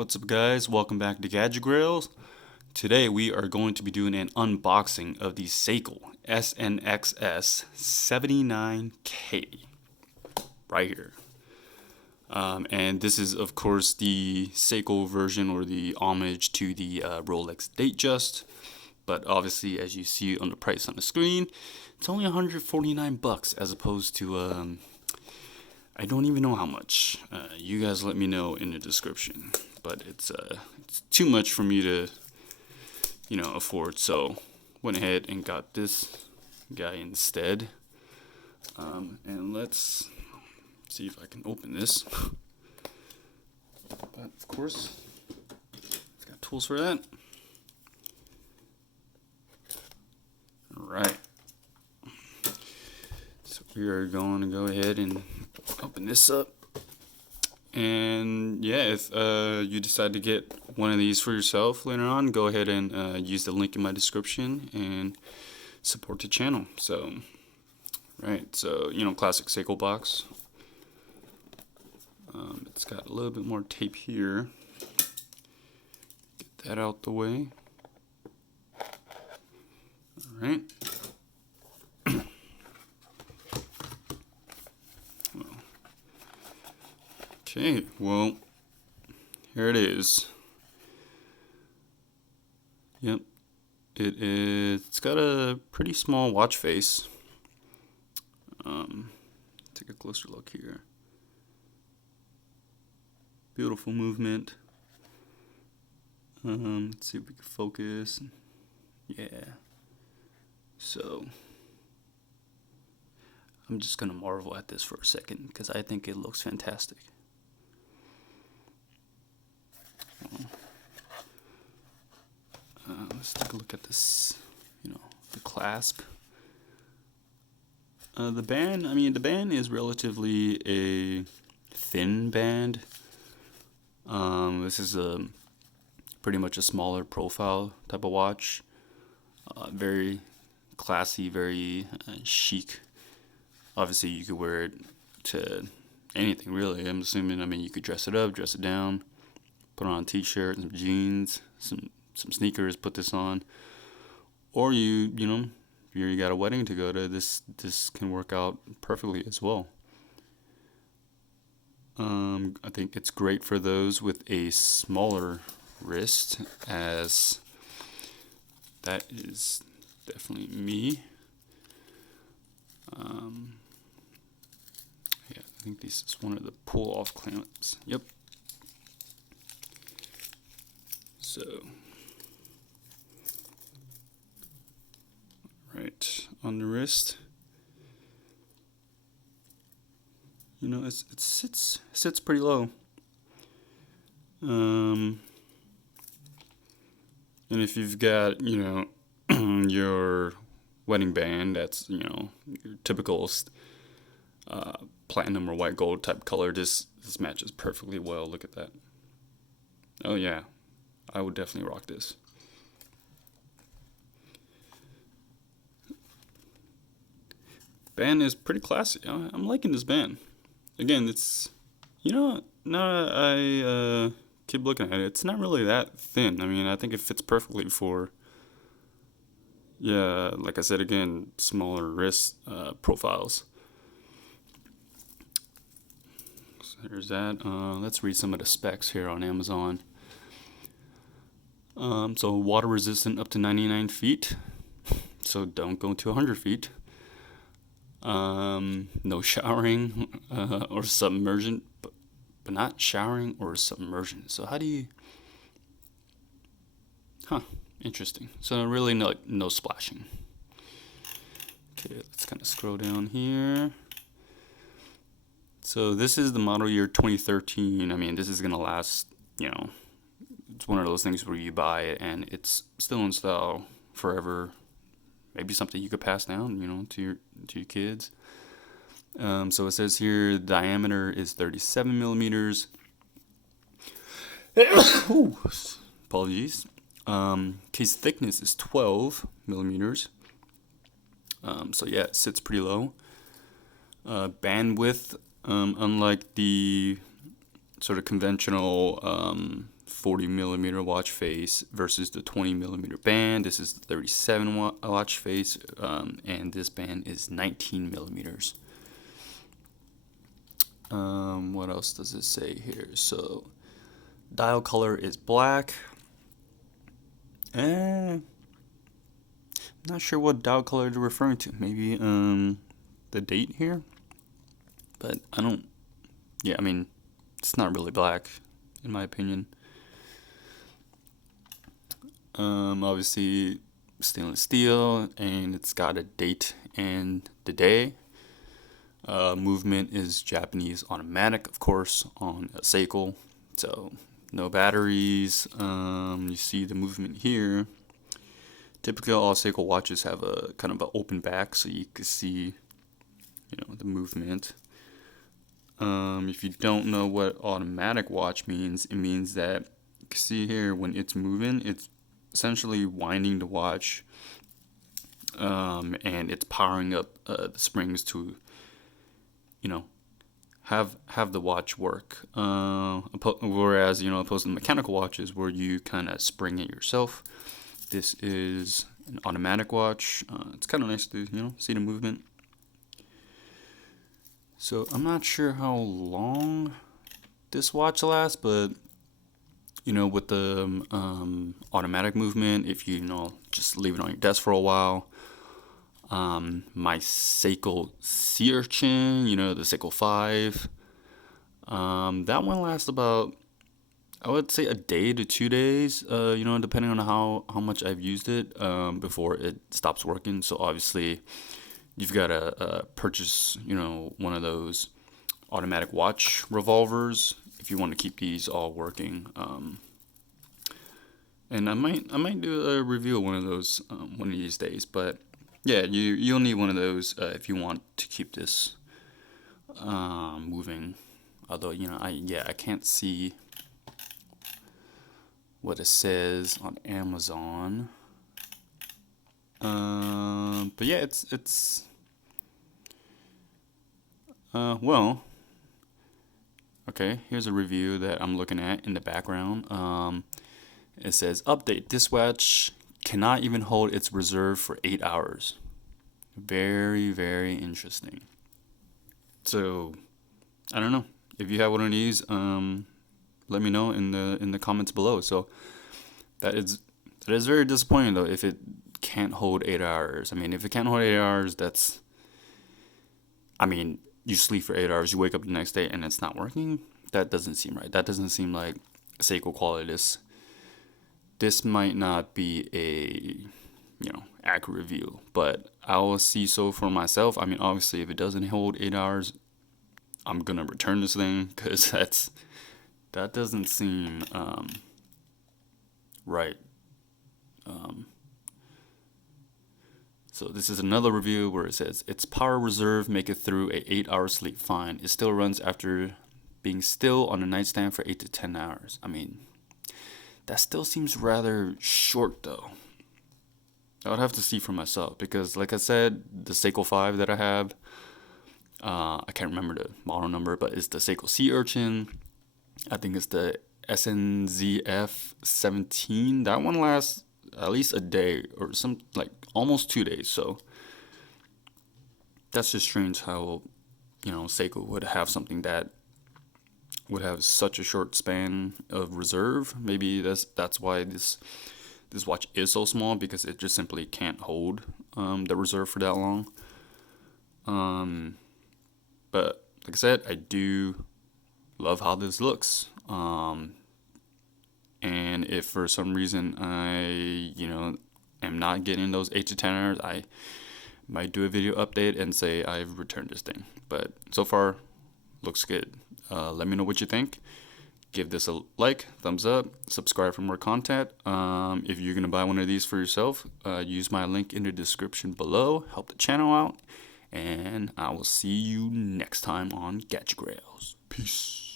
What's up guys, welcome back to Gadget Grails. Today we are going to be doing an unboxing of the Seiko SNXS79K right here. And this is of course the Seiko version or the homage to the Rolex Datejust. But obviously as you see on the price on the screen, it's only 149 bucks as opposed to I don't even know how much. You guys let me know in the description. But it's too much for me to, afford. So went ahead and got this guy instead. And let's see if I can open this. But of course, it's got tools for that. All right. So we are going to go ahead and open this up. And yeah, if you decide to get one of these for yourself later on, go ahead and use the link in my description and support the channel. So, right, so classic Seiko box. It's got a little bit more tape here. Get that out the way. All right. Okay, well, here it is. Yep, it's got a pretty small watch face. Take a closer look here. Beautiful movement. Let's see if we can focus. Yeah. So, I'm just gonna marvel at this for a second because I think it looks fantastic. Let's take a look at this, the clasp. The band, the band is relatively a thin band. This is pretty much a smaller profile type of watch. Very classy, very chic. Obviously, you could wear it to anything really. I'm assuming, you could dress it up, dress it down, put on a t-shirt, some jeans, some sneakers, put this on, or you got a wedding to go to, this can work out perfectly as well. I think it's great for those with a smaller wrist, as that is definitely me. Yeah, I think this is one of the pull-off clamps. Yep. So, right on the wrist, it sits pretty low. And if you've got your wedding band, that's your typical platinum or white gold type color, this matches perfectly well. Look at that. Oh yeah, I would definitely rock this. Band is pretty classy. I'm liking this band. Again, it's, now I keep looking at it, it's not really that thin. I think it fits perfectly for, yeah, like I said again, smaller wrist profiles. So there's that. Let's read some of the specs here on Amazon. So water resistant up to 99 feet. So don't go to 100 feet. No showering or submersion, but not showering or submersion. So how do you? Interesting. So really no splashing. Okay, let's kind of scroll down here. So this is the model year 2013. This is gonna last. It's one of those things where you buy it and it's still in style forever. Maybe something you could pass down, to your kids. So it says here diameter is 37 millimeters. Ooh, apologies. Case thickness is 12 millimeters. So yeah, it sits pretty low. Bandwidth, unlike the sort of conventional 40 millimeter watch face versus the 20 millimeter band. This is the 37 watch face, and this band is 19 millimeters. What else does it say here? So dial color is black. Not sure what dial color they're referring to. Maybe the date here, but I don't. Yeah, I mean, it's not really black, in my opinion. Obviously stainless steel, and it's got a date and the day. Movement is Japanese automatic, of course, on a Seiko. So no batteries. You see the movement here. Typically, all Seiko watches have a kind of an open back, so you can see, the movement. If you don't know what automatic watch means, it means that you can see here when it's moving, it's essentially winding the watch, and it's powering up the springs to, have the watch work. Whereas, opposed to mechanical watches where you kind of spring it yourself. This is an automatic watch. It's kind of nice to, see the movement. So I'm not sure how long this watch lasts, but with the automatic movement, if you just leave it on your desk for a while. My Seiko Sea Urchin, the Seiko 5, that one lasts about, I would say, a day to 2 days, depending on how much I've used it before it stops working. So obviously you've got to purchase, one of those automatic watch revolvers if you want to keep these all working. And I might do a review of one of those one of these days. But yeah, you'll need one of those if you want to keep this moving. Although I can't see what it says on Amazon. But yeah, it's well, okay, here's a review that I'm looking at in the background. It says, update, this watch cannot even hold its reserve for 8 hours. Very, very interesting. So, I don't know. If you have one of these, let me know in the comments below. So, that is very disappointing though, if it can't hold 8 hours. I mean, if it can't hold 8 hours, you sleep for 8 hours, you wake up the next day and it's not working. That doesn't seem right. That doesn't seem like Seiko quality. This might not be a accurate review, but I will see so for myself. I mean, obviously, if it doesn't hold 8 hours, I'm gonna return this thing, because that doesn't seem right. So this is another review where it says, its power reserve make it through a 8-hour sleep fine. It still runs after being still on a nightstand for 8 to 10 hours. I mean, that still seems rather short though. I would have to see for myself, because like I said, the Seiko 5 that I have, I can't remember the model number, but it's the Seiko Sea Urchin. I think it's the SNXS79K. That one lasts at least a day, or almost 2 days. So that's just strange how Seiko would have something that would have such a short span of reserve. Maybe that's why this watch is so small, because it just simply can't hold the reserve for that long. But like I said, I do love how this looks. And if for some reason I am not getting those 8 to 10 hours, I might do a video update and say I've returned this thing. But so far, looks good. Let me know what you think. Give this a like, thumbs up, subscribe for more content. If you're gonna buy one of these for yourself, use my link in the description below. Help the channel out, and I will see you next time on Gadget Grails. Peace.